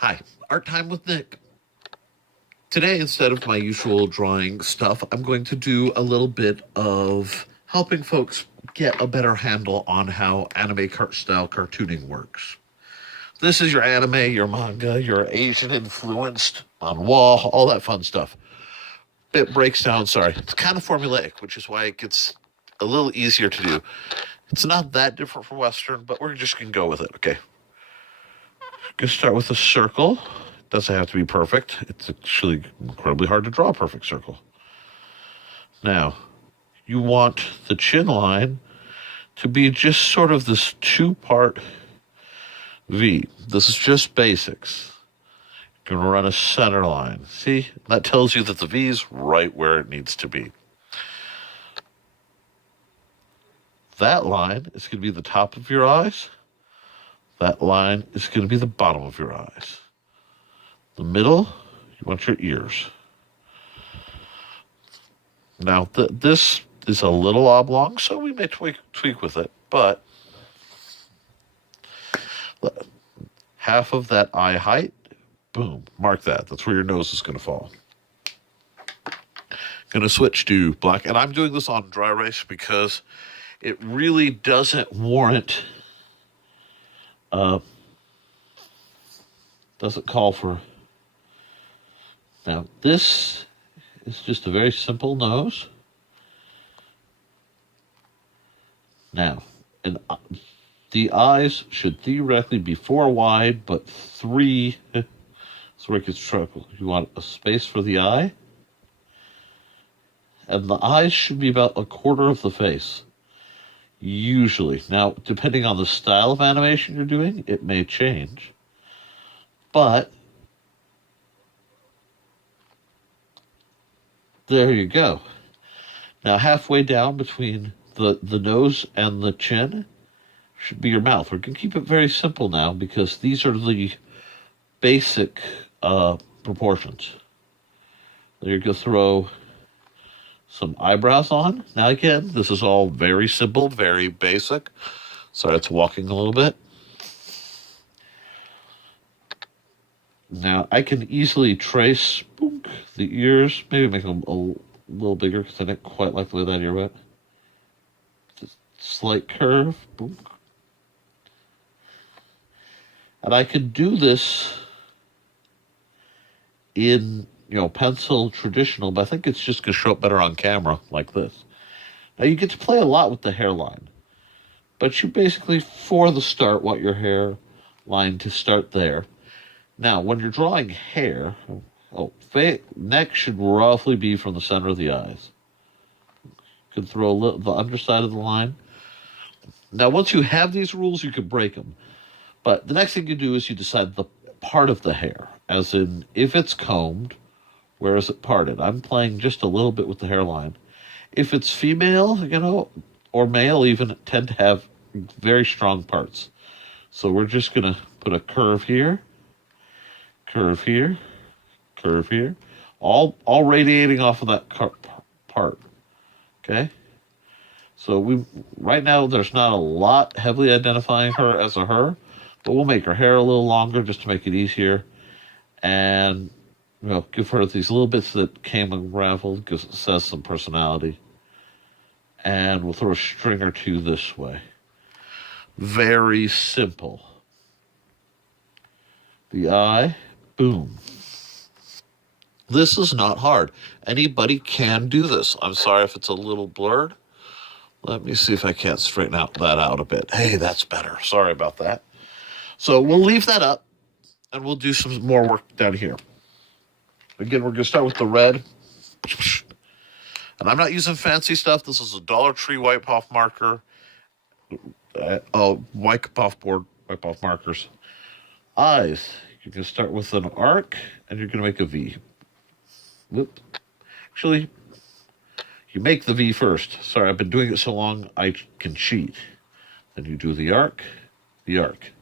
Hi, Art Time with Nick. Today, instead of my usual drawing stuff, I'm going to do a little bit of helping folks get a better handle on how anime style cartooning works. This is your anime, your manga, your Asian influenced on wall, all that fun stuff. It breaks down, sorry, it's kind of formulaic, which is why it gets a little easier to do. It's not that different from Western, but we're just going to go with it, okay? Gonna start with a circle. Doesn't have to be perfect. It's actually incredibly hard to draw a perfect circle. Now, you want the chin line to be just sort of this two-part V. This is just basics. You're gonna run a center line. See? That tells you that the V is right where it needs to be. That line is gonna be the top of your eyes. That line is gonna be the bottom of your eyes. The middle, you want your ears. Now, this is a little oblong, so we may tweak with it, but half of that eye height, boom, mark that. That's where your nose is going to fall. Going to switch to black, and I'm doing this on dry erase because it really doesn't warrant, doesn't call for. Now, this is just a very simple nose. Now, and the eyes should theoretically be 4 wide, but 3. That's where it gets trouble. You want a space for the eye, and the eyes should be about a quarter of the face. Usually. Now, depending on the style of animation you're doing, it may change. But there you go. Now, halfway down between the nose and the chin should be your mouth. We're going to keep it very simple now because these are the basic proportions. You're going to throw some eyebrows on. Now, again, this is all very simple, very basic. Sorry, it's walking a little bit. Now, I can easily trace the ears, maybe make them a little bigger because I didn't quite like the way that ear went. Just slight curve, boom. And I can do this in, pencil traditional, but I think it's just going to show up better on camera like this. Now, you get to play a lot with the hairline, but you basically, for the start, want your hairline to start there. Now, when you're drawing hair, neck should roughly be from the center of the eyes. You can throw the underside of the line. Now, once you have these rules, you can break them. But the next thing you do is you decide the part of the hair, as in, if it's combed, where is it parted? I'm playing just a little bit with the hairline. If it's female, or male even, tend to have very strong parts. So we're just going to put a curve here. Curve here, curve here, all radiating off of that part, okay? So right now there's not a lot heavily identifying her as a her, but we'll make her hair a little longer just to make it easier, and give her these little bits that came unraveled because it says some personality, and we'll throw a string or two this way. Very simple. The eye. Boom. This is not hard. Anybody can do this. I'm sorry if it's a little blurred. Let me see if I can't straighten that out a bit. Hey, that's better. Sorry about that. So we'll leave that up, and we'll do some more work down here. Again, we're going to start with the red. And I'm not using fancy stuff. This is a Dollar Tree wipe off marker. Wipe off markers. Eyes. You're going to start with an arc, and you're going to make a V. Whoop. Actually, you make the V first. Sorry, I've been doing it so long, I can cheat. Then you do the arc, the arc.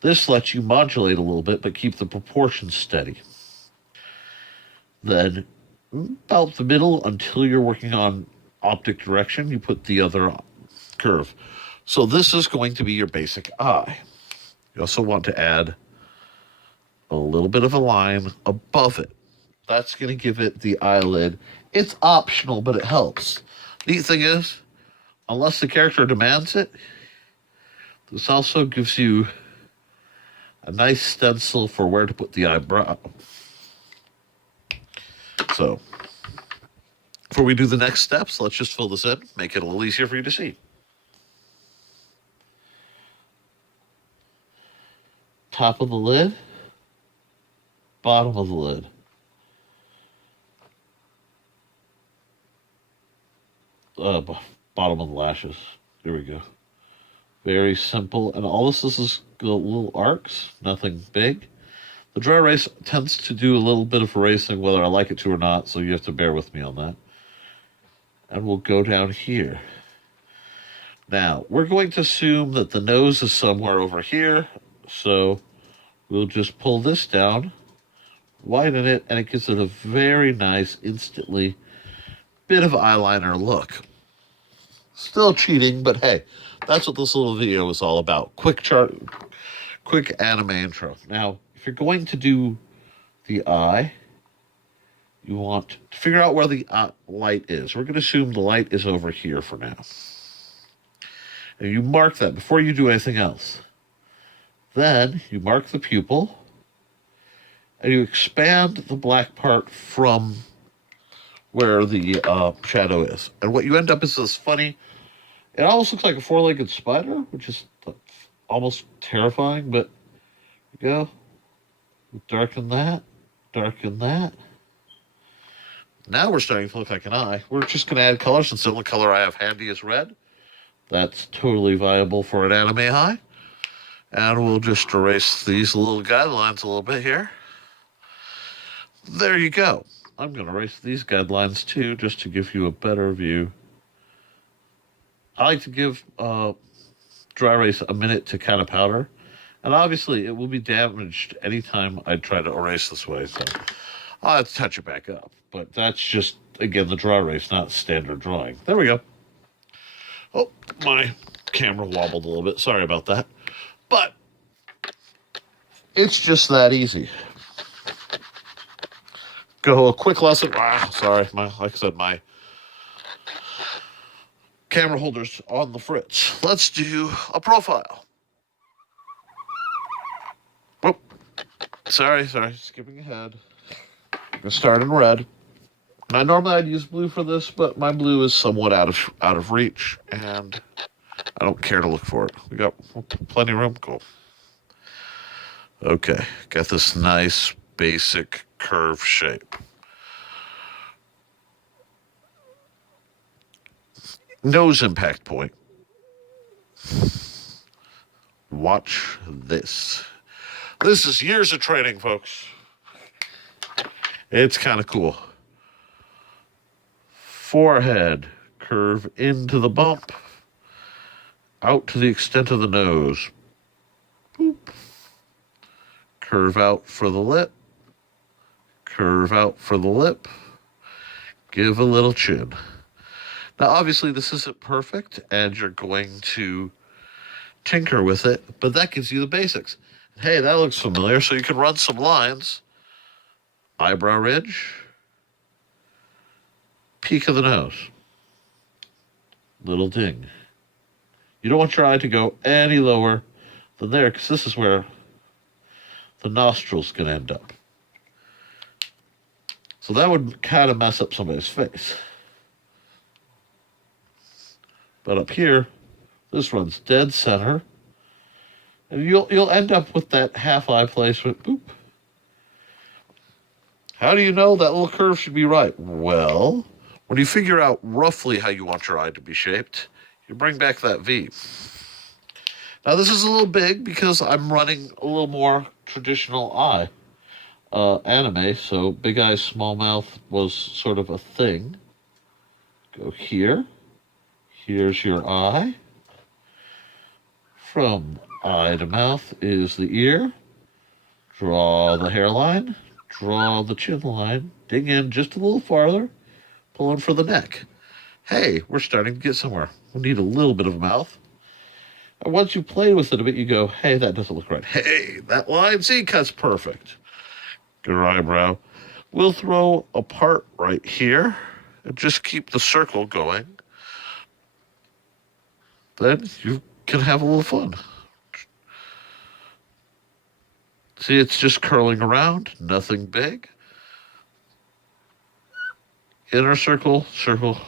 This lets you modulate a little bit, but keep the proportions steady. Then, about the middle, until you're working on optic direction, you put the other curve. So this is going to be your basic eye. You also want to add a little bit of a line above it. That's going to give it the eyelid. It's optional, but it helps. Neat thing is, unless the character demands it, this also gives you a nice stencil for where to put the eyebrow. So, before we do the next steps, let's just fill this in, make it a little easier for you to see. Top of the lid, bottom of the lid. Bottom of the lashes. There we go. Very simple. And all this is little arcs, nothing big. The dry erase tends to do a little bit of erasing, whether I like it to or not, so you have to bear with me on that. And we'll go down here. Now, we're going to assume that the nose is somewhere over here, so we'll just pull this down, widen it, and it gives it a very nice, instantly, bit of eyeliner look. Still cheating, but hey, that's what this little video is all about. Quick anime intro. Now, if you're going to do the eye, you want to figure out where the light is. We're going to assume the light is over here for now. And you mark that before you do anything else. Then you mark the pupil, and you expand the black part from where the shadow is. And what you end up is this funny, it almost looks like a four-legged spider, which is almost terrifying, but you go, darken that, darken that. Now we're starting to look like an eye. We're just going to add color, since the only color I have handy is red. That's totally viable for an anime eye. And we'll just erase these little guidelines a little bit here. There you go. I'm going to erase these guidelines too, just to give you a better view. I like to give dry erase a minute to kind of powder. And obviously, it will be damaged anytime I try to erase this way. So I'll have to touch it back up. But that's just, again, the dry erase, not standard drawing. There we go. Oh, my camera wobbled a little bit. Sorry about that. But it's just that easy. Go a quick lesson. Sorry, like I said, my camera holder's on the fritz. Let's do a profile. Oh, sorry, skipping ahead. I'm gonna start in red. Now, normally I'd use blue for this, but my blue is somewhat out of reach, and I don't care to look for it. We got plenty of room. Cool. Okay, got this nice basic curve shape. Nose impact point. Watch this. This is years of training, folks. It's kind of cool. Forehead, curve into the bump, out to the extent of the nose. Boop. Curve out for the lip, curve out for the lip, give a little chin. Now, obviously, this isn't perfect, and you're going to tinker with it, but that gives you the basics. Hey, that looks familiar, so you can run some lines. Eyebrow ridge, peak of the nose, little ding. You don't want your eye to go any lower than there, because this is where the nostril's going to end up. So that would kind of mess up somebody's face. But up here, this runs dead center, and you'll end up with that half eye placement. Boop. How do you know that little curve should be right? Well, when you figure out roughly how you want your eye to be shaped, you bring back that V. Now, this is a little big because I'm running a little more traditional eye anime, so big eyes, small mouth was sort of a thing. Go here. Here's your eye. From eye to mouth is the ear. Draw the hairline. Draw the chin line. Dig in just a little farther. Pull in for the neck. Hey, we're starting to get somewhere. We need a little bit of a mouth. And once you play with it a bit, you go, hey, that doesn't look right. Hey, that line, see, cuts perfect. your eyebrow. We'll throw a part right here and just keep the circle going. Then you can have a little fun. See, it's just curling around, nothing big. Inner circle, circle,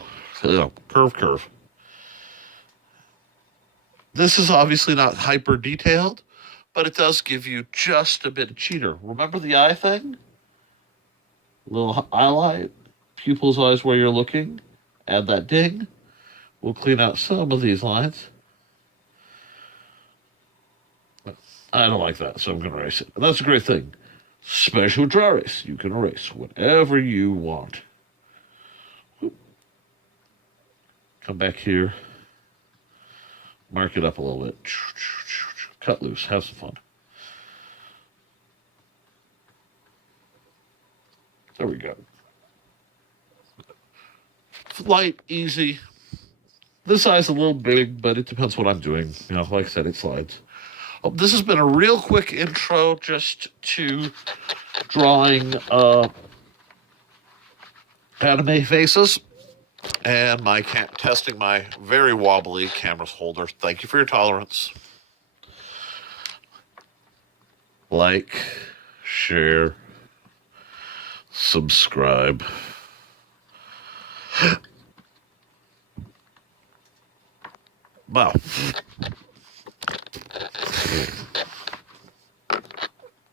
curve, curve. This is obviously not hyper detailed, but it does give you just a bit of cheater. Remember the eye thing? Little highlight, pupil's eyes where you're looking. Add that ding. We'll clean out some of these lines. I don't like that, so I'm going to erase it. And that's a great thing. Special dry erase. You can erase whatever you want. Come back here. Mark it up a little bit. Cut loose. Have some fun. There we go. Light, easy. This eye's a little big, but it depends what I'm doing. You know, like I said, it slides. Oh, this has been a real quick intro just to drawing anime faces and testing my very wobbly camera holder. Thank you for your tolerance. Like, share, subscribe. Wow.